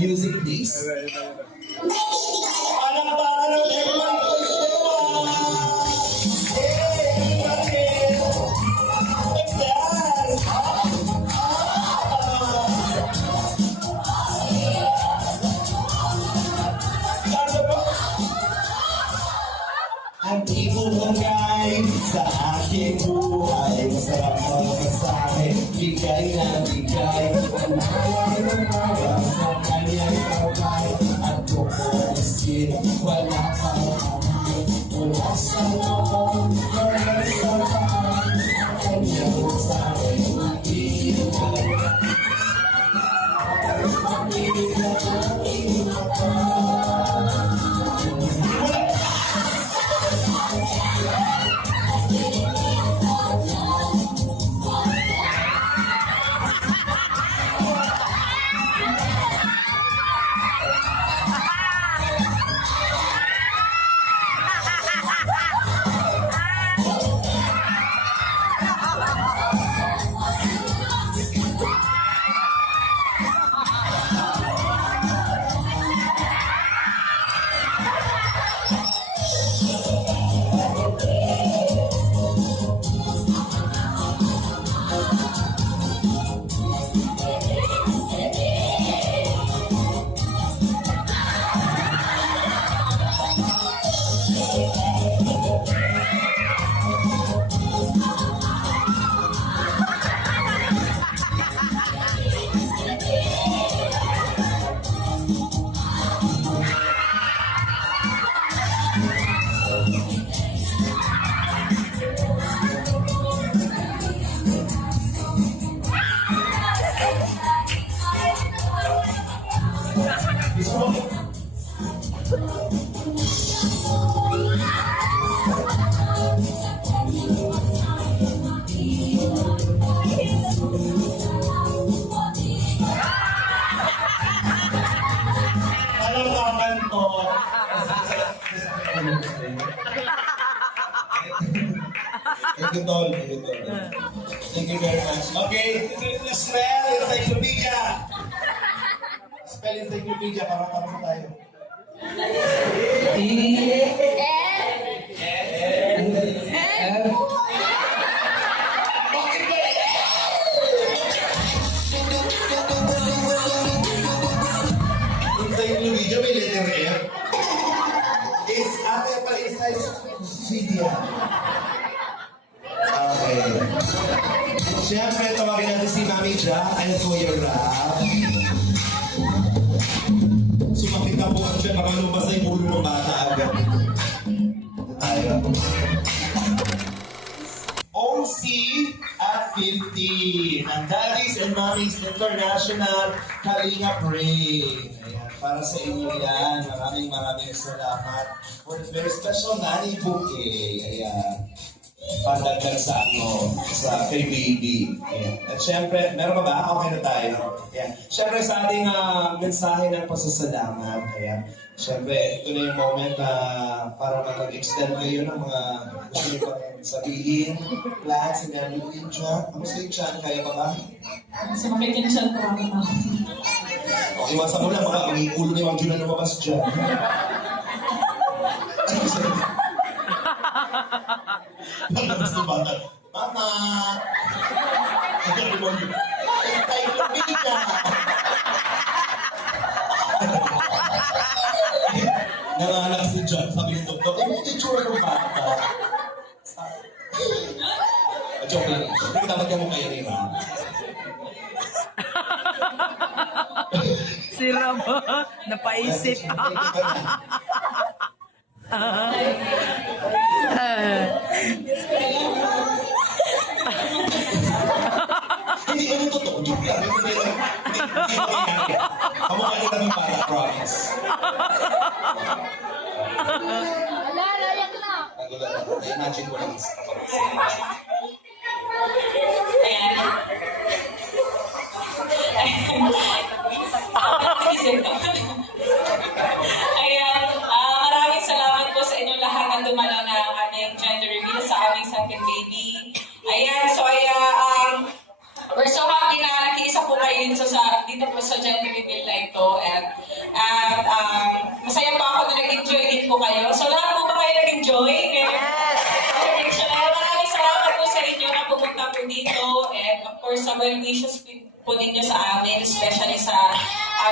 Music please. Palakpakan ng Edmond Consuela! Ang ibubungay sa aking buhay, masarap magpasahe, bigay na bigay. Ang away ng awa sa kanyang kaway, at kukulisin, wala pang kamay. Mula sa noon, wala sa paan, ang kanyang usahay, mag-iingat. Mag-iingat ang iingat. Palakpakan po. Thank you very much. Okay, spell encyclopedia. Spell encyclopedia, parang tayo. Encyclopedia, may letter F. Is ate pala encyclopedia. Okay. Siyempre, tawagin natin si Mami Ja and Kuya Rap. Sumakit na po siya, baka lumabas na yung ulo ng bata agad. Tayo. OC at 50. Ang Daddies and Mommies International Kalinga Break. Ayan, para sa inyo yan. Maraming salamat for the very special Nanny Bouquet. Ayan. Pandagdag sa kay baby. Ayan. At syempre, meron ba? Okay na tayo. Ayan. Syempre sa ating mensahe ng pasasalamat. Ayan. Syempre, ito na yung moment para mag-extend kayo ng mga gusto nyo pang sabihin. Lahat si Nanny Lydia. Kamusta yung chan? Kaya pa ba? Sumakit yung chan ko ako na. O, iwasan mo lang, ang ulo ni Wang Jun na lumabas dyan. Pagkakas ng bata, Mama! Hanggang lumon, tayo lumig ka! Nanganak si John, sabi ng doktor, eh, hindi tsura ng bata. Joke lang, hindi dapat ka mo kayo ni Ram. Si Ram, napaisip. Hindi ko totoo, joke lang. Hindi nangyari. Kamukha nila ng bata, promise. Wala, layak na. Nagulat ako. Na-imagine ko lang. Ayan, maraming salamat po sa inyong lahat na dumalo na ang aming gender reveal sa aming second baby. Ayan, so we're so happy na nakiisa po po kayo dito po sa gender reveal na ito. At masaya pa ako na nag-enjoy din po kayo. So lahat po ba kayo nag-enjoy? Yes! Maraming salamat po sa inyo na pumunta po dito. And of course, sa well wishes po ninyo sa amin, especially sa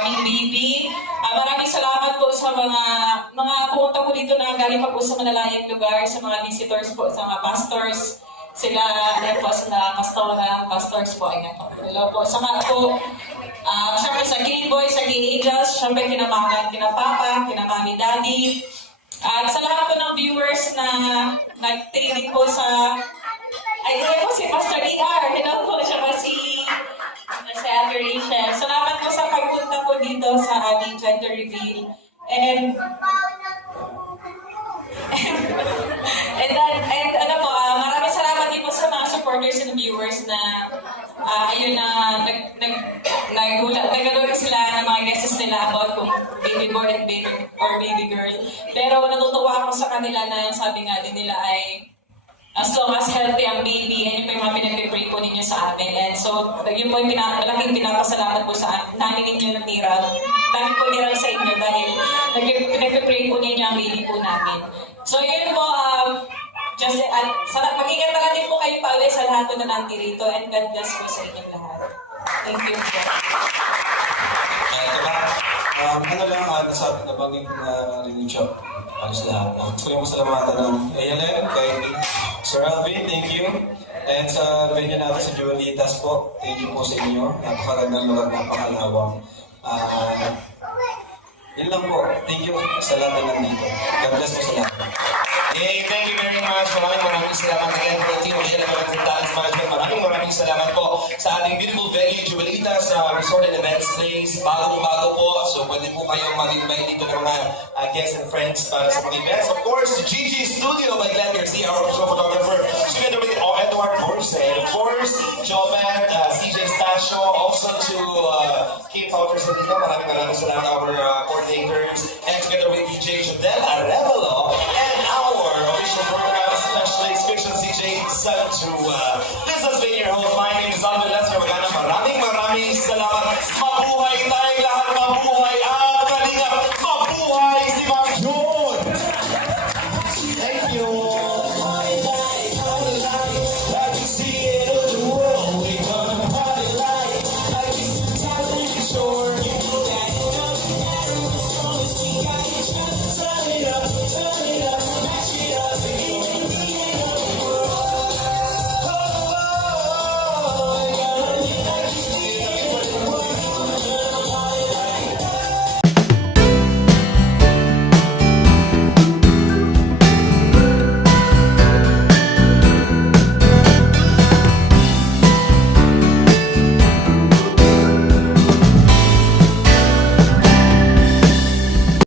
aming baby. Maraming salamat po sa mga pumunta po dito na galing pa po sa malalayang lugar, sa mga visitors po, sa mga pastors, sila, po, sa pastora, pastors po, ayan po. Hello po. Sa mga po, syempre sa King Boy, sa King Angels, syempre kina Mama, kina Papa, kina Mami Daddy. At sa lahat po ng viewers na nag-training po sa, ay, po si Pastor ER, hello po, siya po si Ate Rachel. Salamat po sa pagpunta po dito sa aming gender reveal. And ano po, maraming salamat din po sa mga supporters and viewers na ayun na nagagawa sila ng mga guesses nila about kung baby boy and baby girl. Pero natutuwa ako sa kanila na sabi nga din nila ay as long as healthy ang baby, and yun po yung mga pinag-pray po ninyo sa amin. And so, yun po yung malaking pinapasalamat po sa namin ninyo ng Niral. Dami po Niral sa inyo dahil pinag-pray po ninyo ang baby po namin. So, yun po, mag-ingat na din po kayo pa ulit sa lahat po na nandirito, and God bless po sa inyong lahat. Thank you po. Ano lang, nasabi na bangin na rin yung shop. Ano sa lahat. Gusto ko yung masalamatan ng ALM, kay Sir Alvin, thank you. And sa venue natin sa Juelitas po, thank you po sa inyo. Napakagandang lugar, napakalawang. Yun lang po. Thank you sa lahat na nandito. God bless po sa lahat. Hey, thank you very much. Maraming salamat again po team of Talent Management. Maraming salamat po sa ating beautiful venue, Juelitas Resort and Events Place. Bago po. So pwede po kayong mag-invite dito ng mga guests and friends para sa mga events. Of course, Gigi Studio by Glenn Garcia, our show photographer. Together with Edward Morse. And of course, Jovan, CJ Stasio. Also to Kim Powers and maraming salamat our coordinators. And together with DJ Jodel Arevalo and our official program specialist fiction CJ Santua. This has been your host. My name is Alvin Lesnar. Maraming salamat. Mabuhay tayong lahat. Mabuhay